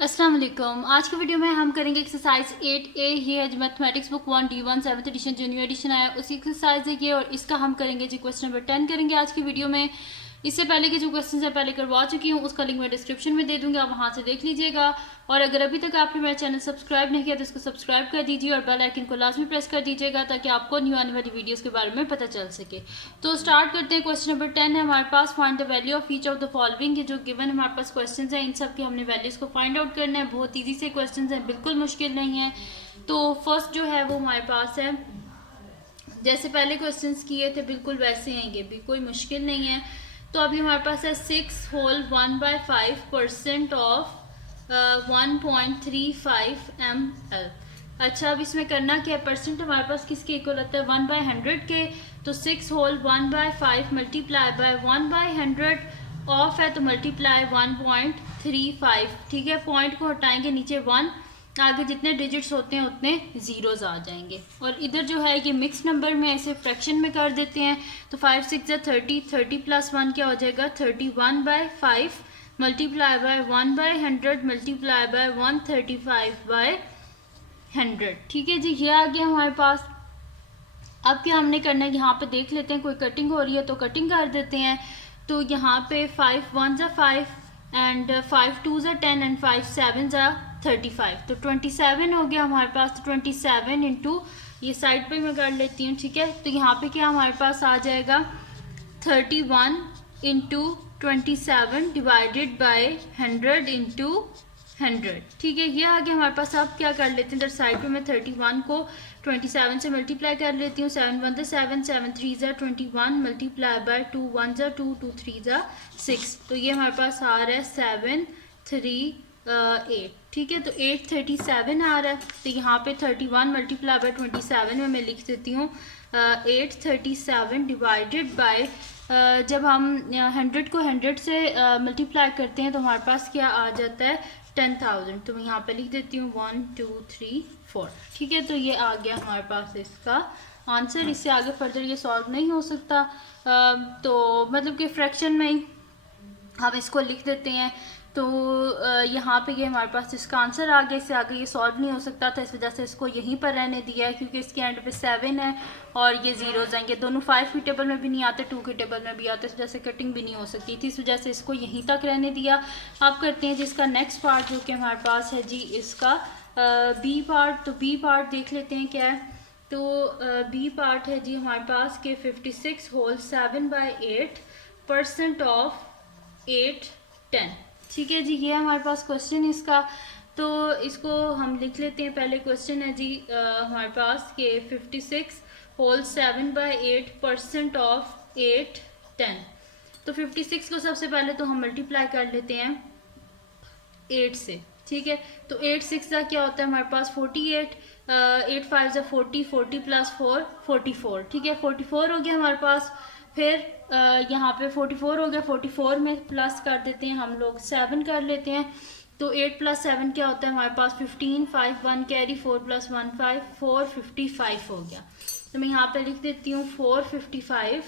अस्सलाम वालेकुम। आज की वीडियो में हम करेंगे एक्सरसाइज 8A। ये है mathematics book 1 D1 7th edition junior edition आया, उसी एक्सरसाइज है ये, और इसका हम करेंगे जी क्वेश्चन नंबर 10 करेंगे आज की वीडियो में। इससे पहले के जो क्वेश्चन है पहले करवा चुकी हूँ, उसका लिंक मैं डिस्क्रिप्शन में दे दूँगी, आप वहाँ से देख लीजिएगा। और अगर अभी तक आपने मेरा चैनल सब्सक्राइब नहीं किया तो इसको सब्सक्राइब कर दीजिए और बेल आइकन को लाजमी प्रेस कर दीजिएगा ताकि आपको न्यू आने वाली वीडियोज़ के बारे में पता चल सके। तो स्टार्ट करते हैं। क्वेश्चन नंबर 10 है हमारे पास, find the value of each of the following. ये जो गिवन हमारे पास क्वेश्चन है इन सब की हमने वैल्यूज़ को फाइंड आउट करना है। बहुत ईजी से क्वेश्चन है, बिल्कुल मुश्किल नहीं है। तो फर्स्ट जो है वो हमारे पास है, जैसे पहले क्वेश्चंस किए थे बिल्कुल वैसे हैं, ये भी कोई मुश्किल नहीं है। तो अभी हमारे पास है 6 होल 1/5% ऑफ 1.35 ml। अच्छा, अब इसमें करना क्या है, परसेंट हमारे पास किसके इक्वल होता है 1/100 के। तो 6 होल 1/5 मल्टीप्लाई बाय 1/100 ऑफ है तो मल्टीप्लाई 1.35। ठीक है, पॉइंट को हटाएंगे, नीचे 1, आगे जितने डिजिट्स होते हैं उतने जीरोज आ जाएंगे। और इधर जो है ये मिक्स नंबर में ऐसे फ्रैक्शन में कर देते हैं। तो 5 6 30, 30 प्लस 1 क्या हो जाएगा 31/5 मल्टीप्लाई बाय 1/100 मल्टीप्लाई बाय 135/100। ठीक है जी, ये आ गया हमारे पास। अब क्या हमने करना है, यहाँ पे देख लेते हैं कोई कटिंग हो रही है तो कटिंग कर देते हैं। तो यहाँ पे 5 1 5 एंड 5 2 10 एंड 5 7 35। तो 27 हो गया हमारे पास। तो 27 इंटू, ये साइड पे मैं कर लेती हूँ, ठीक है। तो यहाँ पे क्या हमारे पास आ जाएगा 31 इंटू 27 डिवाइडेड बाय 100 इंटू 100। ठीक है, ये आ गया हमारे पास। अब क्या कर लेते हैं, इधर साइड पे मैं 31 को 27 से मल्टीप्लाई कर लेती हूँ। 7 1 7, 7 3 21 मल्टीप्लाई बाय 2 1 2, 2 3 6। तो ये हमारे पास आ रहा है 7 3 8। ठीक है, तो 837 आ रहा है। तो यहाँ पे 31 मल्टीप्लाई बाय 27 में मैं लिख देती हूँ 837 डिवाइडेड बाय, जब हम 100 को 100 से मल्टीप्लाई करते हैं तो हमारे पास क्या आ जाता है 10,000। तो मैं यहाँ पे लिख देती हूँ 1 2 3 4। ठीक है, तो ये आ गया हमारे पास इसका आंसर। इससे आगे फर्दर ये सॉल्व नहीं हो सकता। तो मतलब कि फ्रैक्शन में ही हम इसको लिख देते हैं। तो यहाँ पे ये हमारे पास इसका आंसर आ गया। इससे आगे ये सॉल्व नहीं हो सकता था, इस वजह से इसको यहीं पर रहने दिया है, क्योंकि इसके एंड पे 7 है और ये जीरोज आएंगे। दोनों 5 की टेबल में भी नहीं आते, 2 की टेबल में भी आते, इस वजह से कटिंग भी नहीं हो सकती थी, इस वजह से इसको यहीं तक रहने दिया। अब करते हैं जिसका नेक्स्ट पार्ट जो कि हमारे पास है जी इसका बी पार्ट। तो बी पार्ट देख लेते हैं क्या है। तो बी पार्ट है जी हमारे पास के 56 होल 7/8% ऑफ 8 10। ठीक है जी, ये हमारे पास क्वेश्चन इसका। तो इसको हम लिख लेते हैं। पहले क्वेश्चन है जी हमारे पास के 56 होल 7/8% ऑफ 8 10। तो 56 को सबसे पहले तो हम मल्टीप्लाई कर लेते हैं 8 से। ठीक है, तो 8 6 का क्या होता है हमारे पास 48, 8 5 40, 40 प्लस 4 44। ठीक है, 44 हो गया हमारे पास। फिर यहाँ पे 44 हो गया, 44 में प्लस कर देते हैं हम लोग 7 कर लेते हैं। तो 8 प्लस 7 क्या होता है हमारे पास 15, 5 1 कैरी, 4 प्लस 1 5, 455 हो गया। तो मैं यहाँ पे लिख देती हूँ 455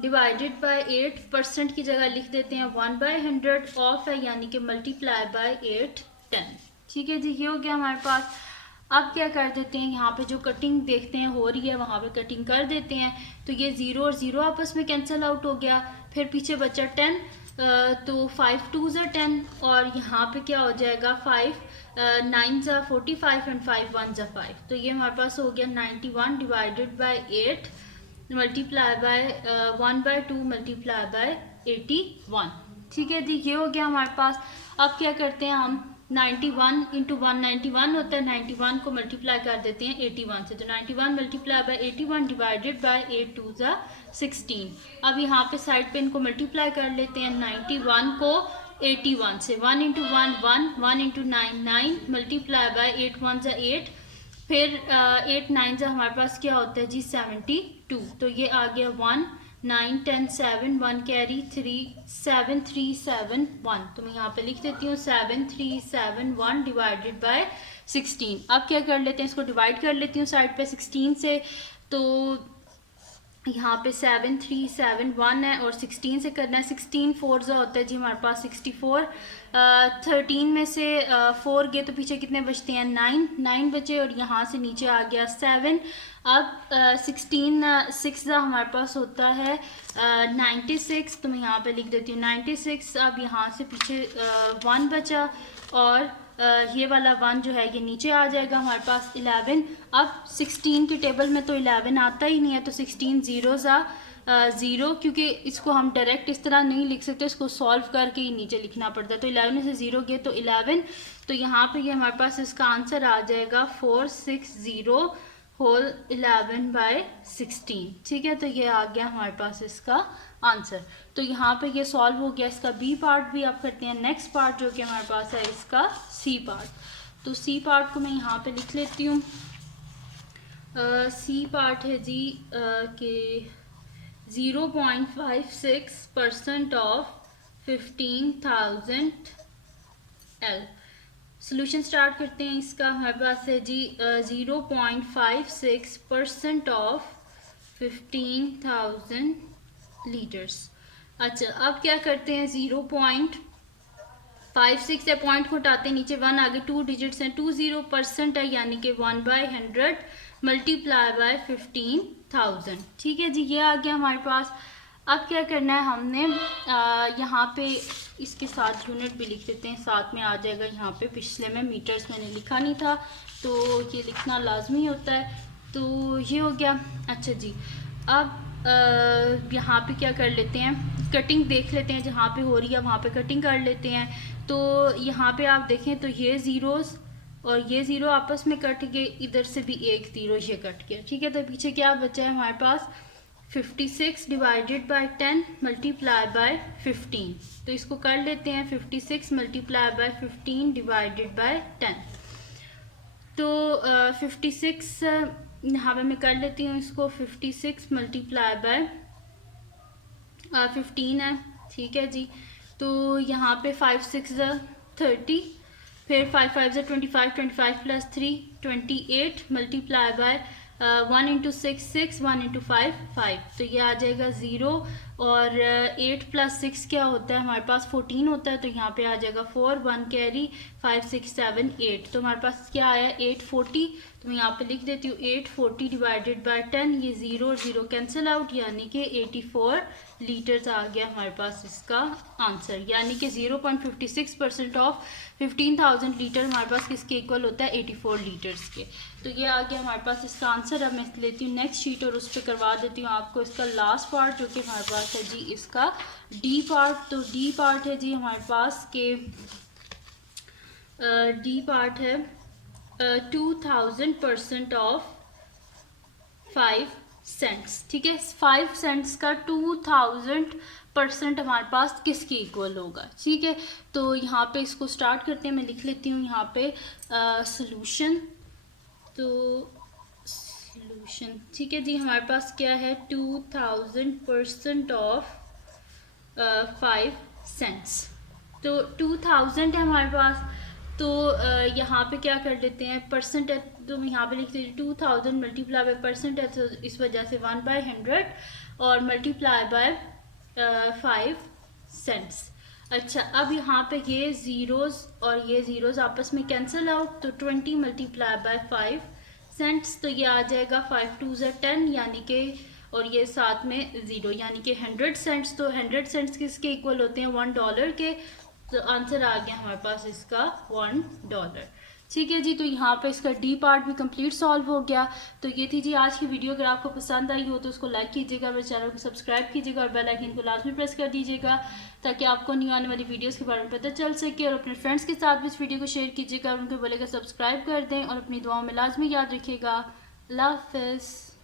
डिवाइडेड बाय 8% की जगह लिख देते हैं 1/100 ऑफ है, यानी कि मल्टीप्लाई बाय 8 10। ठीक है जी, ये हो गया हमारे पास। अब क्या कर देते हैं, यहाँ पे जो कटिंग देखते हैं हो रही है वहाँ पे कटिंग कर देते हैं। तो ये 0 और 0 आपस में कैंसिल आउट हो गया। फिर पीछे बचा 10, तो 5 2 10, और यहाँ पे क्या हो जाएगा 5 9 45 एंड 5 1 5। तो ये हमारे पास हो गया 91 divided by 8 multiply by 1/2 multiply by 81। ठीक है जी, ये हो गया हमारे पास। अब क्या करते हैं हम 91 इंटू 191 होता है, 91 को मल्टीप्लाई कर देते हैं 81 से। तो 91 मल्टीप्लाई बाय 81 डिवाइडेड बाय 8 2 16। अब यहाँ पे साइड पे इनको मल्टीप्लाई कर लेते हैं 91 को 81 से। 1 इंटू 1 1, 1 इंटू 9 9 मल्टीप्लाई बाय 8 1 8। फिर 8 9 हमारे पास क्या होता है जी 72। तो ये आ गया 1 9 10 7 1 कैरी 3 7 3 7 1। तो मैं यहाँ पे लिख देती हूँ 7 3 7 1 डिवाइडेड बाय 16। अब क्या कर लेते हैं, इसको डिवाइड कर लेती हूँ साइड पे 16 से। तो यहाँ पे 7 3 7 1 है और 16 से करना है। 16 4 जो होता है जी हमारे पास 64। 13 में से 4 गए तो पीछे कितने बचते हैं, 9 बचे और यहाँ से नीचे आ गया 7। अब 16 6 जो हमारे पास होता है 96, तो मैं यहाँ पे लिख देती हूँ 96। अब यहाँ से पीछे 1 बचा और ये वाला 1 जो है ये नीचे आ जाएगा हमारे पास 11। अब 16 के टेबल में तो 11 आता ही नहीं है, तो 16 ज़ीरो सा 0, क्योंकि इसको हम डायरेक्ट इस तरह नहीं लिख सकते, इसको सॉल्व करके ही नीचे लिखना पड़ता है। तो 11 से 0 गए तो 11, तो यहाँ पे ये हमारे पास इसका आंसर आ जाएगा 460 होल 11/16। ठीक है, तो ये आ गया हमारे पास इसका आंसर। तो यहाँ पे ये सॉल्व हो गया। इसका बी पार्ट भी आप करते हैं। नेक्स्ट पार्ट जो कि हमारे पास है इसका सी पार्ट। तो सी पार्ट को मैं यहाँ पे लिख लेती हूँ। सी पार्ट है जी कि 0.56% ऑफ 15,000 L। सोल्यूशन स्टार्ट करते हैं इसका। हमारे पास है जी 0.56% ऑफ 15,000 लीटर्स। अच्छा, अब क्या करते हैं, 0.56 है, पॉइंट को हटाते हैं, नीचे 1 आगे 2 डिजिट्स हैं, 20% है यानी कि 1/100 मल्टीप्लाई बाय 15,000। ठीक है जी, ये आ गया हमारे पास। अब क्या करना है हमने, यहाँ पे इसके साथ यूनिट भी लिख देते हैं, साथ में आ जाएगा। यहाँ पे पिछले में मीटर्स मैंने लिखा नहीं था तो ये लिखना लाजमी होता है। तो ये हो गया। अच्छा जी, अब यहाँ पे क्या कर लेते हैं, कटिंग देख लेते हैं, जहाँ पे हो रही है वहाँ पे कटिंग कर लेते हैं। तो यहाँ पे आप देखें तो ये ज़ीरोज़ और ये ज़ीरो आपस में कट गए, इधर से भी एक ज़ीरो ये कट गया। ठीक है, तो पीछे क्या बचा है हमारे पास, 56 डिवाइडेड बाय 10 मल्टीप्लाई बाय 15। तो इसको कर लेते हैं, 56 मल्टीप्लाई बाय 15 डिवाइडेड बाय 10। तो 56 यहाँ पे मैं कर लेती हूँ इसको, 56 मल्टीप्लाई बाय 15 है। ठीक है जी, तो यहाँ पे 5 6 30, फिर 5 5 25, 25 plus 3 28 multiply by 1 into 6 6, 1 into 5 5, तो ये आ जाएगा 0। और 8 प्लस 6 क्या होता है हमारे पास, 14 होता है, तो यहाँ पे आ जाएगा 4, 1 कैरी, 5 6 7 8, तो हमारे पास क्या आया 840। तो मैं यहाँ पे लिख देती हूँ 840 डिवाइडेड बाय 10, ये 0 और 0 कैंसिल आउट, यानी कि 84 लीटर्स आ गया हमारे पास इसका आंसर। यानी कि 0.56% ऑफ 15,000 लीटर हमारे पास किसके इक्वल होता है, 84 लीटर्स के। तो ये आ गया हमारे पास इसका आंसर। अब मैं लेती हूँ नेक्स्ट शीट और उस पर करवा देती हूँ आपको इसका लास्ट पार्ट, जो कि हमारे पास है जी इसका डी पार्ट। तो डी पार्ट है जी हमारे पास के डी पार्ट है 2000% ऑफ 5 सेंट्स। ठीक है, 5 सेंट्स का 2000% हमारे पास किसके इक्वल होगा। ठीक है, तो यहाँ पे इसको स्टार्ट करते हैं। मैं लिख लेती हूँ यहाँ पे सॉल्यूशन। तो सॉल्यूशन, ठीक है जी, हमारे पास क्या है 2000% ऑफ 5 सेंट्स। तो 2000 है हमारे पास, तो यहाँ पे क्या कर लेते हैं, परसेंट है, तो यहाँ पे लिखते हैं 2000 मल्टीप्लाई बाय परसेंट है, तो इस वजह से 1/100 और मल्टीप्लाई बाय 5 सेंट्स। अच्छा, अब यहाँ पे ये ज़ीरोज़ और ये ज़ीरोज़ आपस में कैंसिल आउट, तो 20 मल्टीप्लाई बाय 5 सेंट्स, तो ये आ जाएगा 5 2 10, यानी कि, और ये साथ में 0, यानी कि 100 सेंट्स। तो 100 सेंट्स किसके इक्वल होते हैं, $1 के। तो आंसर आ गया हमारे पास इसका $1। ठीक है जी, तो यहाँ पे इसका डी पार्ट भी कंप्लीट सॉल्व हो गया। तो ये थी जी आज की वीडियो। अगर आपको पसंद आई हो तो उसको लाइक कीजिएगा, मेरे चैनल को सब्सक्राइब कीजिएगा और बेल आइकन को लाजमी प्रेस कर दीजिएगा, ताकि आपको न्यू आने वाली वीडियोस के बारे में पता चल सके। और अपने फ्रेंड्स के साथ भी इस वीडियो को शेयर कीजिएगा और उनको बोलेगा सब्सक्राइब कर दें, और अपनी दुआओं में लाजमी याद रखिएगा। अल्लाह हाफ़िज़।